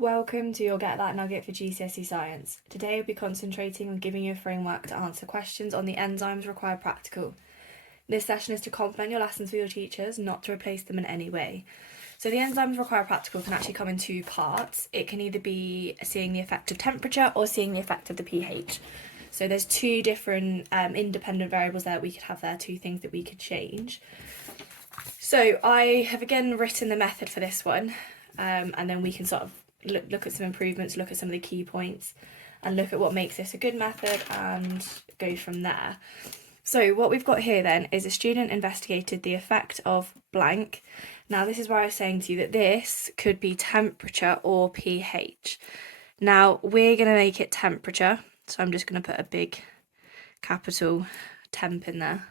Welcome to your Get That Nugget for GCSE Science. Today we'll be concentrating on giving you a framework to answer questions on the enzymes required practical. This session is to complement your lessons for your teachers, not to replace them in any way. So the enzymes required practical can actually come in two parts. It can either be seeing the effect of temperature or seeing the effect of the pH. So there's two different independent variables there we could have there, two things that we could change. So I have again written the method for this one, and then we can sort of look at some improvements, look at some of the key points, and look at what makes this a good method and go from there. So what we've got here then is a student investigated the effect of blank. Now this is where I was saying to you that this could be temperature or pH. Now we're going to make it temperature, so I'm just going to put a big capital temp in there.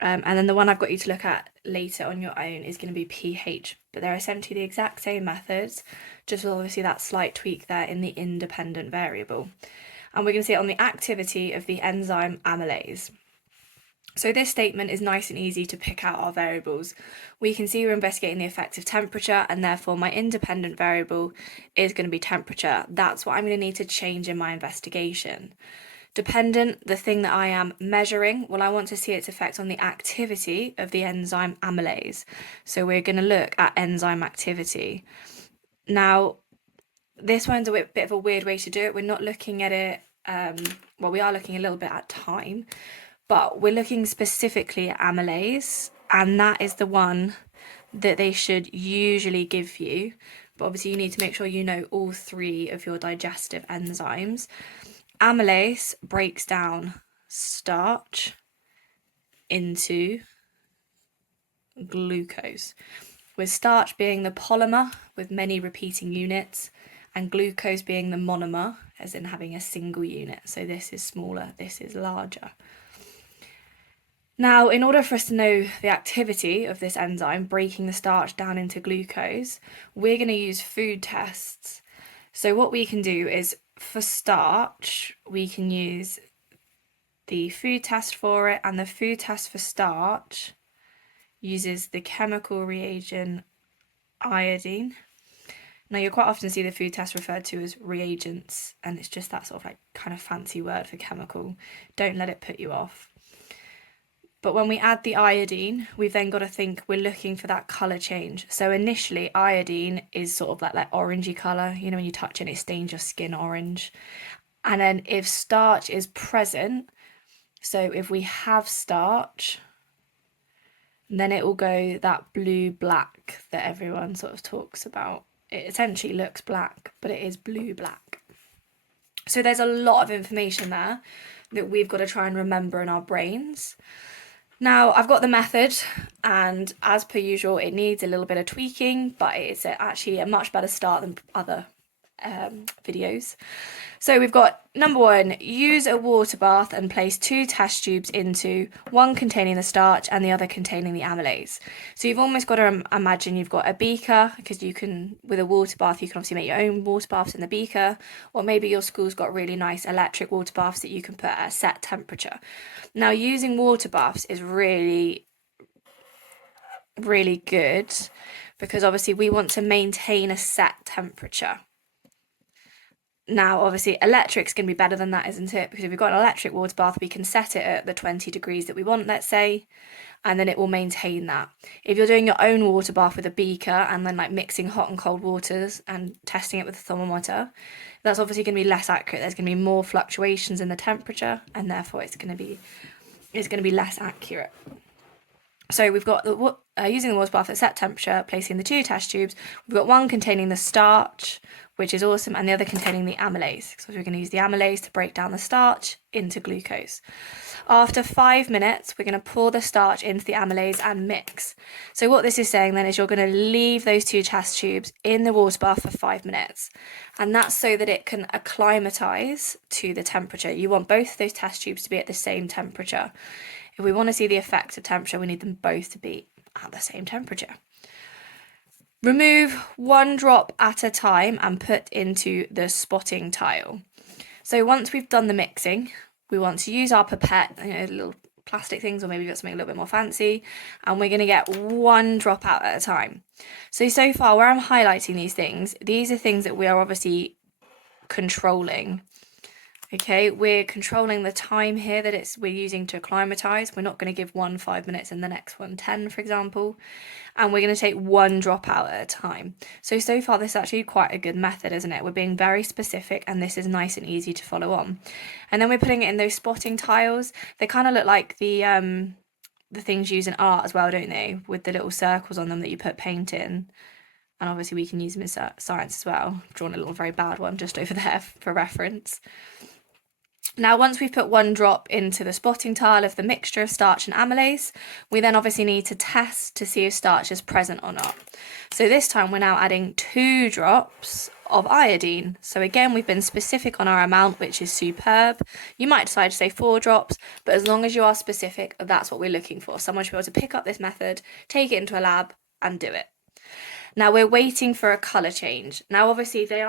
And then the one I've got you to look at later on your own is going to be pH, but they're essentially the exact same methods, just with obviously that slight tweak there in the independent variable. And we're going to see it on the activity of the enzyme amylase. So this statement is nice and easy to pick out our variables. We can see we're investigating the effect of temperature, and therefore my independent variable is going to be temperature. That's what I'm going to need to change in my investigation. Dependent, the thing that I am measuring, well, I want to see its effect on the activity of the enzyme amylase. So we're going to look at enzyme activity. Now, this one's a bit of a weird way to do it. We're not looking at it, well, we are looking a little bit at time, but we're looking specifically at amylase, and that is the one that they should usually give you. But obviously you need to make sure you know all three of your digestive enzymes. Amylase breaks down starch into glucose, with starch being the polymer with many repeating units and glucose being the monomer, as in having a single unit. So this is smaller, this is larger. Now, in order for us to know the activity of this enzyme breaking the starch down into glucose, we're going to use food tests. So what we can do is, for starch, we can use the food test for it, and the food test for starch uses the chemical reagent iodine. Now, you'll quite often see the food test referred to as reagents, and it's just that sort of like kind of fancy word for chemical. Don't let it put you off. But when we add the iodine, we've then got to think we're looking for that colour change. So initially, iodine is sort of that orangey colour. You know, when you touch it, it stains your skin orange. And then if starch is present, so if we have starch, then it will go that blue-black that everyone sort of talks about. It essentially looks black, but it is blue-black. So there's a lot of information there that we've got to try and remember in our brains. Now, I've got the method, and as per usual, it needs a little bit of tweaking, but it's actually a much better start than other videos. So we've got number one, use a water bath and place two test tubes into, one containing the starch and the other containing the amylase. So you've almost got to imagine you've got a beaker, because you can, with a water bath, you can obviously make your own water baths in the beaker, or maybe your school's got really nice electric water baths that you can put at a set temperature. Now, using water baths is really, really good, because obviously we want to maintain a set temperature. Now, obviously, electric's going to be better than that, isn't it? Because if we've got an electric water bath, we can set it at the 20 degrees that we want, let's say, and then it will maintain that. If you're doing your own water bath with a beaker and then like mixing hot and cold waters and testing it with a thermometer, that's obviously going to be less accurate. There's going to be more fluctuations in the temperature, and therefore it's going to be less accurate. So we've got using the water bath at set temperature, placing the two test tubes. We've got one containing the starch, which is awesome, and the other containing the amylase. So we're going to use the amylase to break down the starch into glucose. After 5 minutes, we're going to pour the starch into the amylase and mix. So what this is saying then is you're going to leave those two test tubes in the water bath for 5 minutes. And that's so that it can acclimatise to the temperature. You want both of those test tubes to be at the same temperature. If we want to see the effect of temperature, we need them both to be at the same temperature. Remove one drop at a time and put into the spotting tile. So once we've done the mixing, we want to use our pipette, a little plastic things, or maybe you've got something a little bit more fancy, and we're going to get 1 drop out at a time. So far where I'm highlighting these things, these are things that we are obviously controlling. Okay, we're controlling the time here that we're using to acclimatise. We're not going to give one 5 minutes and the next one 10, for example. And we're going to take 1 drop out at a time. So far this is actually quite a good method, isn't it? We're being very specific, and this is nice and easy to follow on. And then we're putting it in those spotting tiles. They kind of look like the things used in art as well, don't they? With the little circles on them that you put paint in. And obviously we can use them in science as well. I've drawn a little very bad one just over there for reference. Now, once we've put 1 drop into the spotting tile of the mixture of starch and amylase, we then obviously need to test to see if starch is present or not. So this time we're now adding 2 drops of iodine. So again, we've been specific on our amount, which is superb. You might decide to say 4 drops, but as long as you are specific, that's what we're looking for. Someone should be able to pick up this method, take it into a lab and do it. Now we're waiting for a colour change. Now obviously they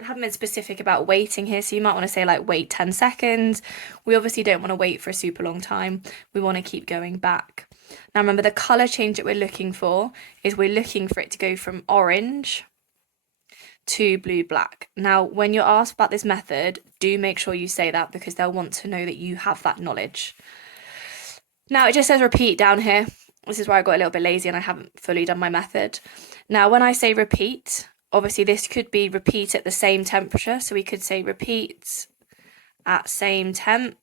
haven't been specific about waiting here, so you might want to say like wait 10 seconds. We obviously don't want to wait for a super long time. We want to keep going back. Now remember, the colour change that we're looking for is we're looking for it to go from orange to blue-black. Now when you're asked about this method, do make sure you say that, because they'll want to know that you have that knowledge. Now it just says repeat down here. This is where I got a little bit lazy and I haven't fully done my method. Now when I say repeat, obviously this could be repeat at the same temperature, so we could say repeat at same temp,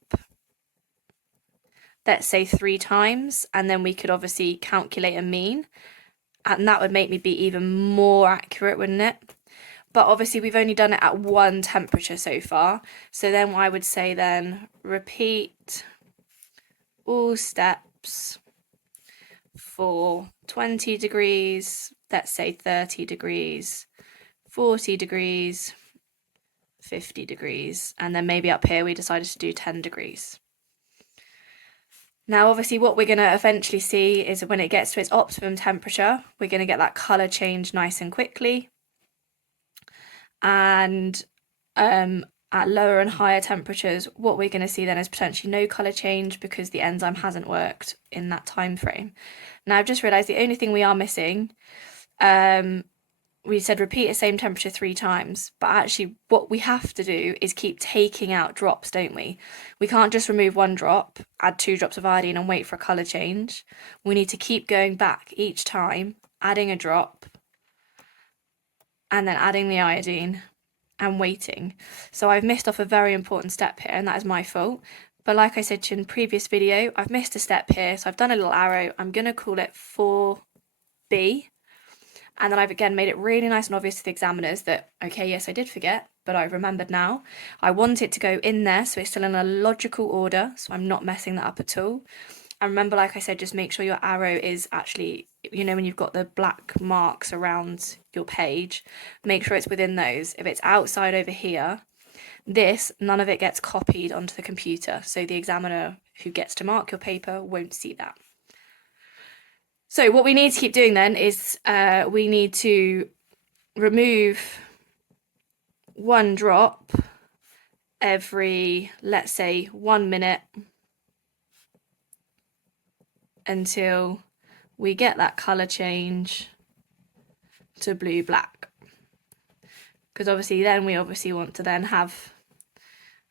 let's say 3 times, and then we could obviously calculate a mean, and that would make me be even more accurate, wouldn't it? But obviously we've only done it at 1 temperature so far, so then I would say then repeat all steps for 20 degrees, let's say 30 degrees, 40 degrees, 50 degrees, and then maybe up here we decided to do 10 degrees. Now obviously what we're going to eventually see is when it gets to its optimum temperature, we're going to get that colour change nice and quickly. And at lower and higher temperatures, what we're going to see then is potentially no colour change, because the enzyme hasn't worked in that time frame. Now I've just realised the only thing we are missing, we said repeat at same temperature 3 times, but actually what we have to do is keep taking out drops, don't we? We can't just remove 1 drop, add 2 drops of iodine and wait for a colour change. We need to keep going back each time, adding a drop, and then adding the iodine and waiting. So I've missed off a very important step here, and that is my fault. But like I said to you in the previous video, I've missed a step here, so I've done a little arrow. I'm going to call it 4B. And then I've again made it really nice and obvious to the examiners that, okay, yes, I did forget, but I've remembered now. I want it to go in there, so it's still in a logical order, so I'm not messing that up at all. And remember, like I said, just make sure your arrow is actually, you know, when you've got the black marks around your page, make sure it's within those. If it's outside over here, none of it gets copied onto the computer, so the examiner who gets to mark your paper won't see that. So what we need to keep doing then is we need to remove 1 drop every, let's say, 1 minute until we get that colour change to blue-black. Because obviously then we want to then have,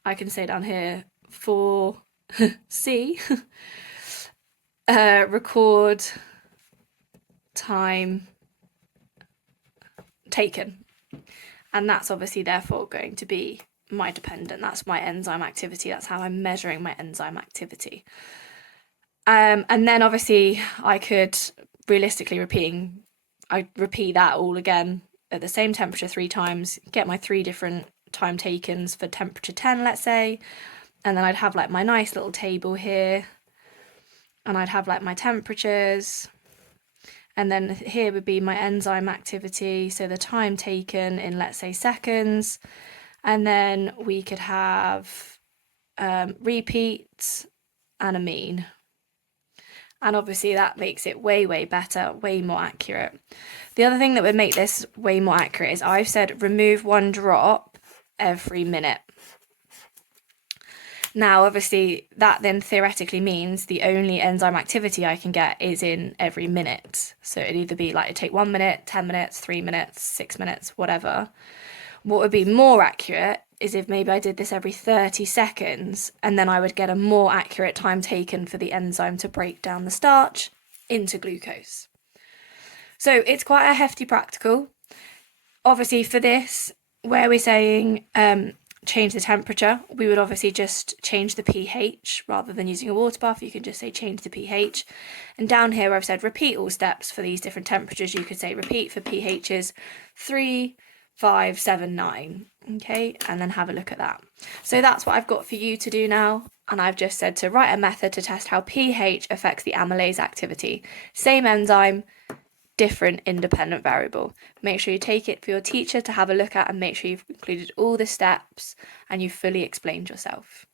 I can say down here, 4C, record time taken, and that's obviously therefore going to be my dependent. That's my enzyme activity. That's how I'm measuring my enzyme activity. And then obviously I could realistically repeat that all again at the same temperature 3 times, get my 3 different time takens for temperature 10, let's say, and then I'd have like my nice little table here, and I'd have like my temperatures. And then here would be my enzyme activity, so the time taken in, let's say, seconds. And then we could have repeats and a mean. And obviously that makes it way, way better, way more accurate. The other thing that would make this way more accurate is I've said remove 1 drop every minute. Now, obviously, that then theoretically means the only enzyme activity I can get is in every minute. So it'd either be like, it'd take 1 minute, 10 minutes, 3 minutes, 6 minutes, whatever. What would be more accurate is if maybe I did this every 30 seconds, and then I would get a more accurate time taken for the enzyme to break down the starch into glucose. So it's quite a hefty practical. Obviously, for this, where we're saying change the temperature, we would obviously just change the pH rather than using a water bath. You can just say change the pH. And down here where I've said repeat all steps for these different temperatures, you could say repeat for pHs 3, 5, 7, 9. Okay, and then have a look at that. So that's what I've got for you to do now. And I've just said to write a method to test how pH affects the amylase activity. Same enzyme, different independent variable. Make sure you take it for your teacher to have a look at and make sure you've included all the steps and you've fully explained yourself.